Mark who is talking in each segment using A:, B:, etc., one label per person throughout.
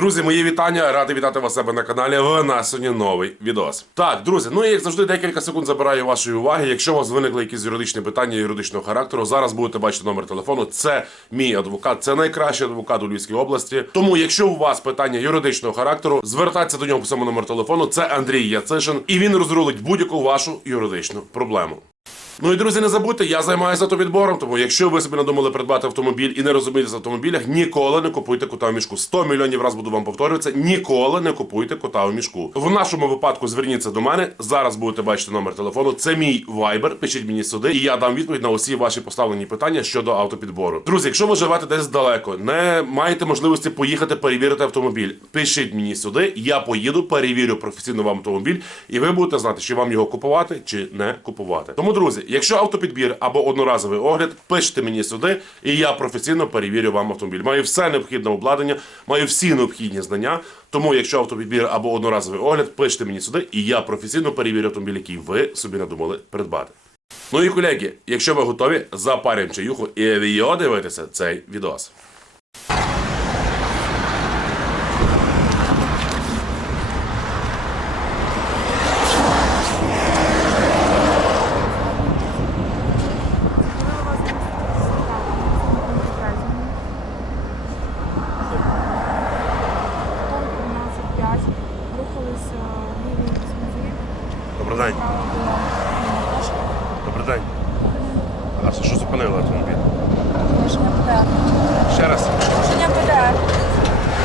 A: Друзі, мої вітання. Радий вітати вас себе на каналі. В нас сьогодні новий відос. Так, друзі, ну і як завжди, декілька секунд забираю вашої уваги. Якщо у вас виникли якісь юридичні питання юридичного характеру, зараз будете бачити номер телефону. Це мій адвокат, це найкращий адвокат у Львівській області. Тому, якщо у вас питання юридичного характеру, звертайтеся до нього по цьому номеру телефону. Це Андрій Яцишин, і він розрулить будь-яку вашу юридичну проблему. Ну і друзі, не забудьте, я займаюся автовідбором, тому якщо ви собі надумали придбати автомобіль і не розумієтеся в автомобілях, ніколи не купуйте кота в мішку. 100 мільйонів раз буду вам повторюватися, ніколи не купуйте кота в мішку. В нашому випадку зверніться до мене. Зараз будете бачити номер телефону. Це мій вайбер. Пишіть мені сюди, і я дам відповідь на усі ваші поставлені питання щодо автопідбору. Друзі, якщо ви живете десь далеко, не маєте можливості поїхати перевірити автомобіль, пишіть мені сюди. Я поїду, перевірю професійно вам автомобіль, і ви будете знати, чи вам його купувати чи не купувати. Тому, друзі, якщо автопідбір або одноразовий огляд, пишете мені сюди, і я професійно перевірю вам автомобіль. Маю все необхідне обладнання, маю всі необхідні знання. Тому, якщо автопідбір або одноразовий огляд, пишете мені сюди, і я професійно перевірю автомобіль, який ви собі надумали придбати. Ну і колеги, якщо ви готові, запарюємо чаюху і відео дивитися цей відос.
B: Рухалися лівій смузі,
A: Добрий день. Добрий день. А що зупинили автомобіль?
B: Рішення ПДР.
A: Ще раз.
B: Рішення ПДР.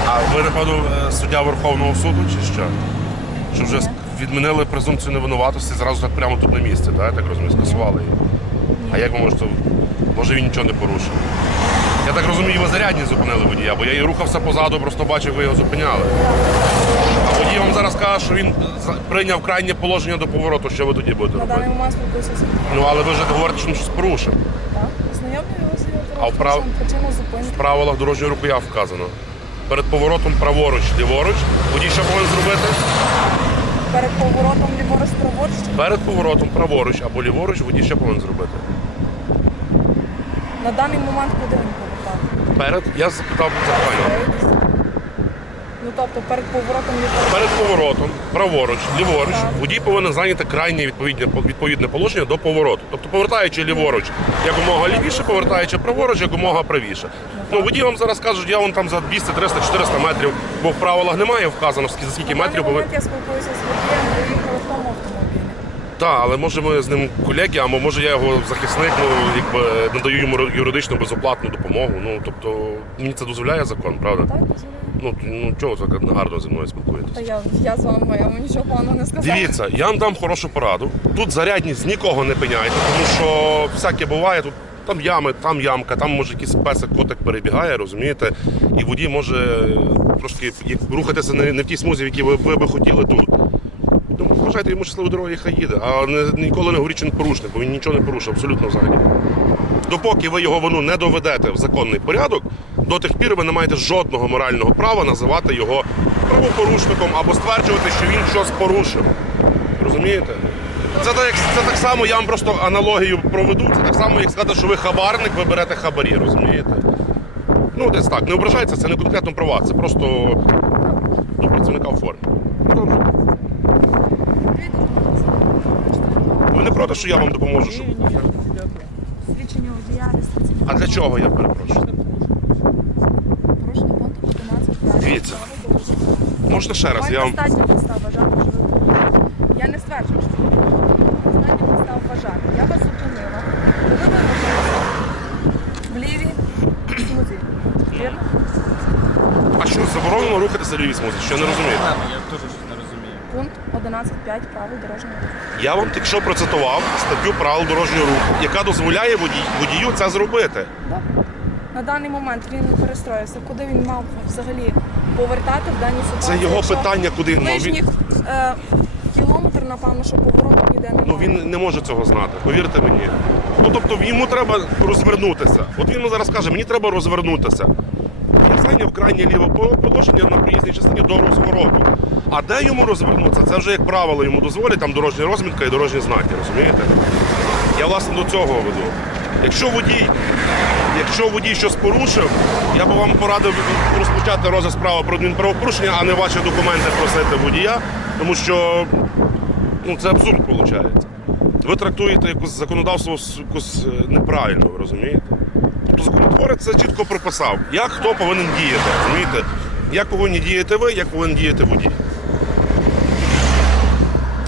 A: А ви, напевно, суддя Верховного суду чи що? Що вже відмінили презумпцію невинуватості зразу так прямо тут на місці, так? Я так розумію, скасували її. А як ви можете. Може він нічого не порушив? Я так розумію, ви зарядні зупинили водія, бо я і рухався позаду, просто бачив, ви його зупиняли. А водій вам зараз каже, що він прийняв крайнє положення до повороту, що ви тоді будете
B: На даний момент спілкуюся
A: Ну але ви вже говорите, що він щось порушив.
B: Так. Знайомлю його з
A: А вправ-
B: причину зупинки.
A: В правилах дорожнього руху як вказано. Перед поворотом праворуч, ліворуч. Водій що повинен зробити?
B: Перед поворотом ліворуч праворуч.
A: Перед поворотом праворуч або ліворуч водій що повинен зробити?
B: На даний момент куди він?
A: Перед, я запитав запитання.
B: Ну тобто перед поворотом ліворуч.
A: Перед поворотом праворуч, ліворуч,
B: Так.
A: водій повинен зайняти крайнє відповідне, відповідне положення до повороту. Тобто повертаючи ліворуч якомога лівіше, повертаючи праворуч якомога правіше. Ну, водій вам зараз кажуть, я вон там за 200, 300, 400 метрів, бо в правилах немає вказано, скільки- за скільки метрів повинен.
B: момент я спілкуюся з водієм, приїхали в тому автомобілі.
A: Так, але може ми з ним колеги, а може я його захисник, ну якби надаю йому юридичну безоплатну допомогу. Ну тобто мені це дозволяє закон, правда?
B: Так, дозволяю.
A: Ну ну чого так гарно зі мною спілкуєтесь?
B: Та я, я з вами, я вам нічого поганого не сказала.
A: Дивіться, я вам дам хорошу пораду. Тут зарядність нікого не пиняйте, тому що всяке буває тут. Там ями, там ямка, там може якийсь песик, котик перебігає, розумієте? І водій може трошки рухатися не в тій смузі, в якій ви, ви би хотіли тут. Тому вважайте йому щасливої дороги, хай їде. А ніколи не говоріть, що він порушник, бо він нічого не порушив, абсолютно взагалі. Допоки ви його вину не доведете в законний порядок, до тих пір ви не маєте жодного морального права називати його правопорушником або стверджувати, що він щось порушив. Розумієте? Це так, це так само, я вам просто аналогію проведу. Це так само, як сказати, що ви хабарник, ви берете хабарі, розумієте? Ну, десь так. Не ображайтеся, це не конкретно про вас, це просто до працівника в формі. Ви не проти, що я вам допоможу, щоб.
B: Свідчення реєстраційний.
A: А для чого я перепрошую?
B: Порушення пункту 11.
A: Дивіться. Можете ще раз, я вам.
B: Достатньо підстав вважати, що ви. Я не стверджую, що ви. Достатньо підстав вважати. Я вас зупинила. Коли ви рухалися в лівій смузі. Вірно?
A: А що заборонено рухатися в лівій смузі? Що не розумієте?
C: Я не розумію.
B: 11.5 правил дорожнього руху.
A: Я вам тільки що процитував статтю правил дорожнього руху, яка дозволяє водій, водію це зробити.
B: Добре. На даний момент він перестроївся. Куди він мав взагалі повертати в даній
A: Це його
B: якщо
A: питання, куди він мав. Він,
B: Ближніх е, кілометр, напевно, що повороту ніде немає.
A: ну він не може цього знати, повірте мені. Ну тобто йому треба розвернутися. От він зараз каже, мені треба розвернутися. Зайняв крайнє ліве положення на проїзній частині до розвороту. А де йому розвернутися? Це вже як правило йому дозволять, там дорожня розмітка і дорожні знаки, розумієте? Я власне до цього веду. Якщо водій Якщо водій щось порушив, я би вам порадив розпочати розгляд справи про адмінправопорушення, а не ваші документи просити водія, тому що ну, це абсурд виходить. Ви трактуєте якось законодавство якось е, неправильно, ви розумієте? Законотворець це чітко прописав, як хто повинен діяти, розумієте? Як повинні діяти ви, як повинен діяти водій.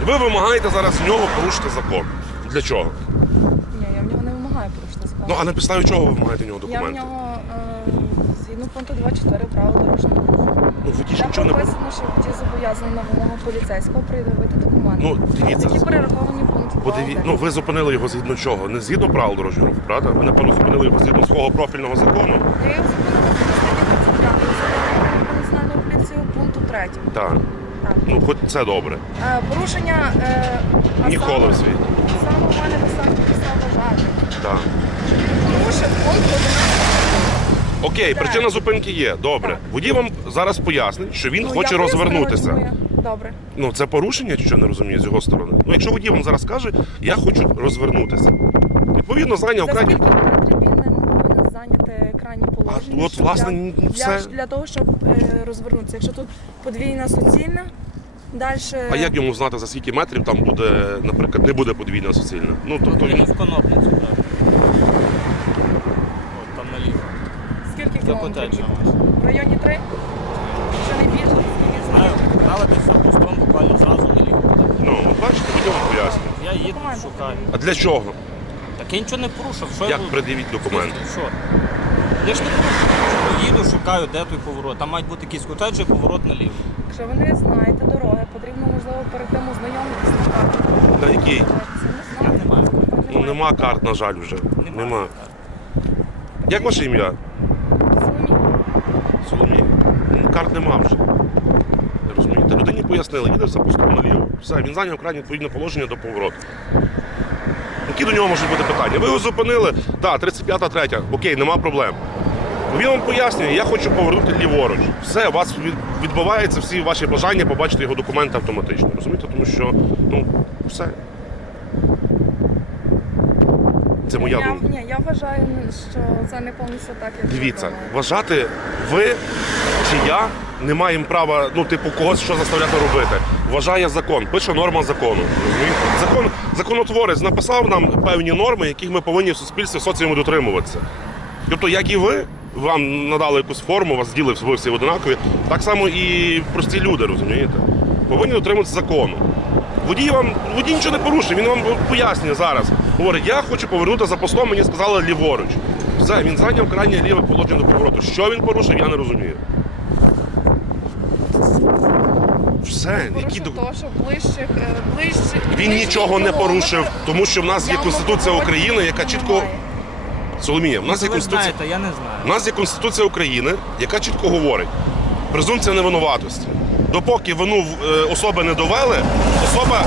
A: Ви вимагаєте зараз в нього порушити закон. Для чого?
B: Ні, я в нього не вимагаю порушити закон.
A: Ну а на підставі чого ви вимагаєте в нього
B: я в
A: документи?
B: нього е, згідно пункту 24 правил дорожнього руху.
A: Ну водій ж
B: Там
A: нічого не
B: прописано, що водій зобов'язаний на вимогу поліцейського пред'явити документи.
A: Ну, дивіться.
B: Які перераховані в пункті
A: Подиві... Ну, ви зупинили його згідно чого? Не згідно правил дорожнього руху, правда? Ви, напевно, зупинили його згідно свого профільного закону.
B: Я його зупинила по статті 35 закону про національну поліцію пункту 3.
A: Так.
B: Так.
A: Ну, хоч це добре.
B: Е, порушення е, а
A: Ніколи в світі.
B: Саме в мене достатньо підстав вважати.
A: Так.
B: Порушив пункт 11.
A: Окей, причина зупинки є. Добре. Водій вам зараз пояснить, що він
B: Ну,
A: хоче
B: пояснила,
A: розвернутися.
B: чому я- Добре.
A: Ну, це порушення, чи що не розумію з його сторони. Ну, якщо водій вам зараз каже, я хочу розвернутися. Відповідно, зайняв
B: За
A: крайні.
B: скільки метрів повинен зайняти крайні положення?
A: от,
B: щоб
A: власне,
B: для,
A: ні-
B: для,
A: все.
B: для того, щоб е, розвернутися. Якщо тут подвійна суцільна, далі...
A: А як йому знати, за скільки метрів там буде, наприклад, не буде подвійна суцільна? Ну, тобто
C: Він
A: він.
C: в конопниці, так. От там наліво.
B: Їхати? В районі 3? Чи не більше? Це?
C: правитися пустом буквально зразу наліво.
A: Ну, бачите, вам пояснює.
C: Я їду, шукаю.
A: А для чого?
C: Так я нічого не порушив. Що я
A: Як
C: буду-
A: пред'явіть документи?
C: Що? Я ж не порушив. Їду, шукаю, де той поворот. Там мають бути якісь котеджі, поворот наліво.
B: Якщо ви не знаєте дороги, потрібно, можливо, перед тим ознайомитися на карті.
A: На який?
C: Я не маю.
A: Ну нема карт, на жаль, вже. Нема. Як ваше ім'я?
B: Соломій.
A: Соломія. Ну, карт нема вже. Розумієте? Людині пояснили, їде за пустом наліво. Все, він зайняв крайне відповідне положення до повороту. Які до нього можуть бути питання? Ви його зупинили, так, 35-та, 3, окей, нема проблем. Він вам пояснює, я хочу повернути ліворуч. Все, у вас від- відбуваються всі ваші бажання побачити його документи автоматично. Розумієте? Тому що, ну, все. Це моя
B: я,
A: думка.
B: ні, я вважаю, що це не повністю так, як
A: Дивіться, вважати ви чи я не маємо права, ну, типу, когось що заставляти робити. Вважає закон, пише норма закону. розумієте? Закон, законотворець написав нам певні норми, яких ми повинні в суспільстві в соціумі дотримуватися. Тобто, як і ви, вам надали якусь форму, вас діли ви всі однакові, так само і прості люди, розумієте? Повинні дотримуватися закону. Водій вам водій нічого не порушив, він вам пояснює зараз. Говорить, я хочу повернути за постом, мені сказали ліворуч. Все, він зайняв крайнє ліве положення до повороту. Що він порушив, я не розумію. Все, які до...
B: того, що ближче, е, ближче.
A: Він нічого не порушив, тому що в нас є Конституція України, яка чітко. Соломія, в нас є Конституція.
C: знаєте, я не знаю.
A: У нас є Конституція України, яка чітко говорить: презумпція невинуватості. Допоки вину е, особи не довели, особа,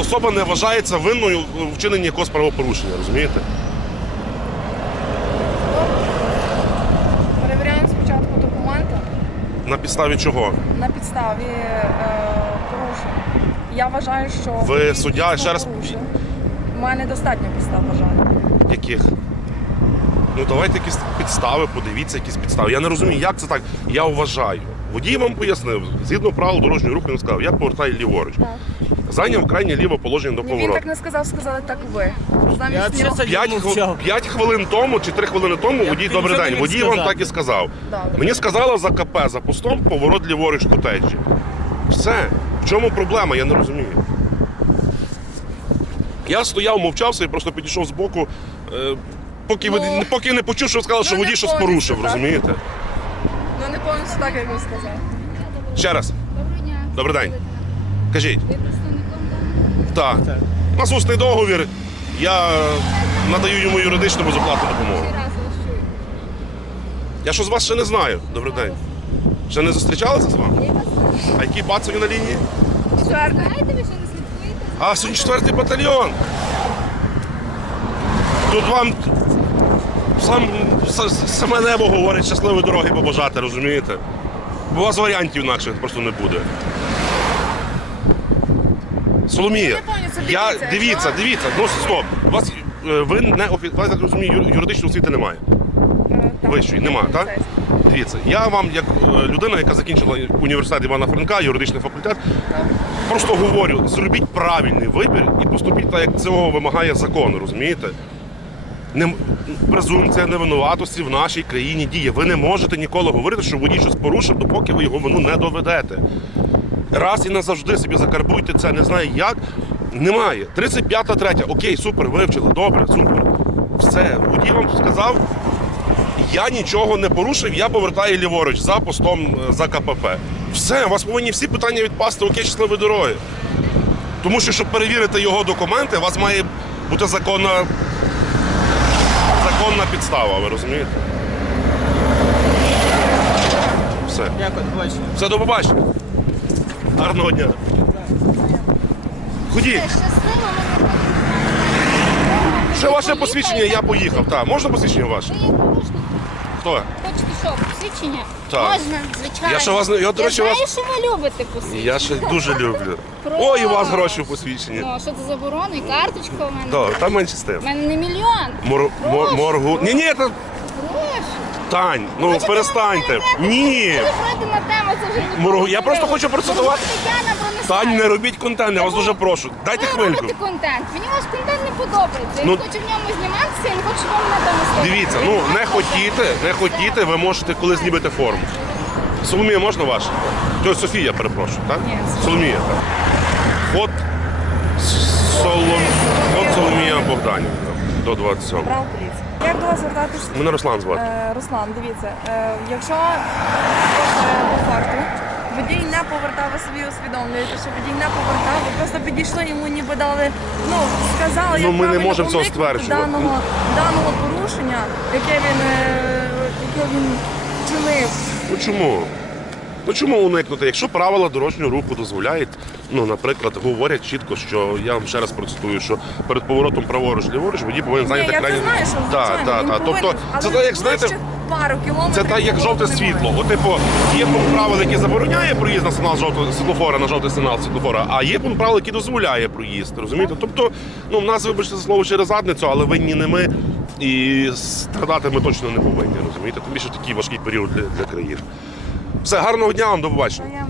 A: особа не вважається винною в вчиненні якогось правопорушення, розумієте?
B: Перевіряємо спочатку документи
A: На підставі чого?
B: на підставі е, порушень. Я вважаю, що
A: Ви суддя, ще раз-.
B: У мене достатньо підстав вважати.
A: Яких? Ну давайте якісь підстави, подивіться якісь підстави. Я не розумію, як це так. Я вважаю. Водій вам пояснив, згідно правил дорожнього руху, він сказав, я повертаю ліворуч.
B: Так.
A: Зайняв крайнє ліве положення до
B: Ні, він
A: повороту.
B: так не сказав, сказали так ви.
C: Я
B: Замість нього.
C: це-
A: П'ять,
C: мовчав.
A: п'ять хвилин тому чи три хвилини тому
C: Я
A: водій добрий
C: нічого
A: день.
C: міг
A: Водій вам
C: сказати.
A: так і сказав.
B: Добре.
A: Мені сказали за КП, за постом, поворот ліворуч котеджі. Все. В чому проблема? Я не розумію. Я стояв, мовчався і просто підійшов з боку. е, Поки, ви-
B: Ну,
A: поки не почув, що сказали, що
B: ну, не
A: водій щось
B: повністю,
A: порушив,
B: так.
A: розумієте?
B: Повністю так, як ви сказали.
A: Ще раз.
D: Доброго дня.
A: Добрий день. Кажіть.
D: Ви представником
A: Так. У нас усний договір. Я надаю йому юридичну безоплатну допомогу.
D: раз вас чую.
A: Я що з вас ще не знаю. Добрий день. Ще не зустрічалися з вами?
D: Я вас чую.
A: А які пацані на лінії?
B: Четвертий.
D: Знаєте, ви що не слідкуєте?
A: А, сьогодні четвертий батальйон. Тут вам сам, саме небо говорить щасливої дороги побажати, розумієте? Бо у вас варіантів інакших просто не буде. Соломія,
B: Я дивіться,
A: дивіться, ну стоп. У вас, е, ви не офі... у вас, я так розумію, юр- юридичної освіти немає. вищої нема, так? Дивіться, я вам, як е, людина, яка закінчила університет Івана Франка, юридичний факультет, просто говорю: зробіть правильний вибір і поступіть так, як цього вимагає закон, розумієте? Не, презумпція невинуватості в нашій країні діє. Ви не можете ніколи говорити, що водій щось порушив, допоки ви його вину не доведете. Раз і назавжди собі закарбуйте це, не знаю як. Немає. 35-та, третя. Окей, супер, вивчили, добре, супер. Все, водій вам сказав, я нічого не порушив, я повертаю ліворуч за постом е, за КПП. Все, у вас повинні всі питання відпасти, окей, щасливої дороги. Тому що, щоб перевірити його документи, у вас має бути законна, законна підстава, ви розумієте? Все.
C: Дякую, до побачення.
A: Все, до побачення. Гарного дня. Ходіть.
D: Щасливо,
A: Ще ваше посвідчення, я поїхав. Так, можна посвідчення ваше?
D: Ви не порушник.
A: Хто?
D: Хочете що, посвідчення?
A: Так.
D: Можна, звичайно.
A: Я ще вас не- я, до речі,
D: знаю,
A: вас-
D: що ви любите посвідчення.
A: Я ще дуже люблю.
D: Просто.
A: Ой, у вас гроші в посвідченні.
D: Ну, а що це заборона? І карточка у мене.
A: Так, там менше з тим.
D: У мене не мільйон.
A: Мор, мор,
D: Прошу.
A: моргу. Ні, ні,
D: Прошу.
A: Тань, ну
D: Хочете
A: перестаньте. Ні.
D: Пройдена тема, це вже ніколи
A: я просто хочу процитувати. Тань, не робіть контент, я вас дуже прошу. Дайте
D: Ви
A: хвильку.
D: робите контент. Мені ваш контент не подобається. Я
A: Ну,
D: не хочу в ньому зніматися, я не хочу, ви мене там оставили.
A: Дивіться, ну не хотіте, не хотіте, ви можете коли знімете форму. Соломія, можна ваша? То Софія, перепрошую, так?
B: Ні,
A: Соломія, так. От Солом... От Соломія Богданівна до 27.
B: Право поліції. Як до вас звертатись?
A: Мене Руслан звати.
B: Е, Руслан, дивіться, е, якщо по факту водій не повертав, ви собі усвідомлюєте, що водій не повертав, ви просто підійшли йому, ніби дали, ну, сказали,
A: Ну,
B: як
A: ми не
B: правильно
A: можемо цього
B: уникнути
A: стверджувати.
B: Даного, даного порушення, яке він, е, яке він чинив.
A: Ну чому? Ну чому уникнути? Якщо правила дорожнього руху дозволяють, ну, наприклад, говорять чітко, що я вам ще раз процитую, що перед поворотом праворуч ліворуч водій повинен
B: Ні,
A: зайняти крайню. Так, так, так. Тобто це так, як знаєте,
B: пару кілометрів.
A: Це так, як жовте світло. От, типу, є пункт правил, який забороняє проїзд на сигнал жовтого світлофора, на жовтий сигнал світлофора, а є пункт правил, який дозволяє проїзд. Розумієте? Тобто, ну в нас, вибачте за слово через задницю, але винні не ми. І страдати ми точно не повинні, розумієте? Тим більше такий важкий період для, для країни. Все, гарного дня вам до побачення.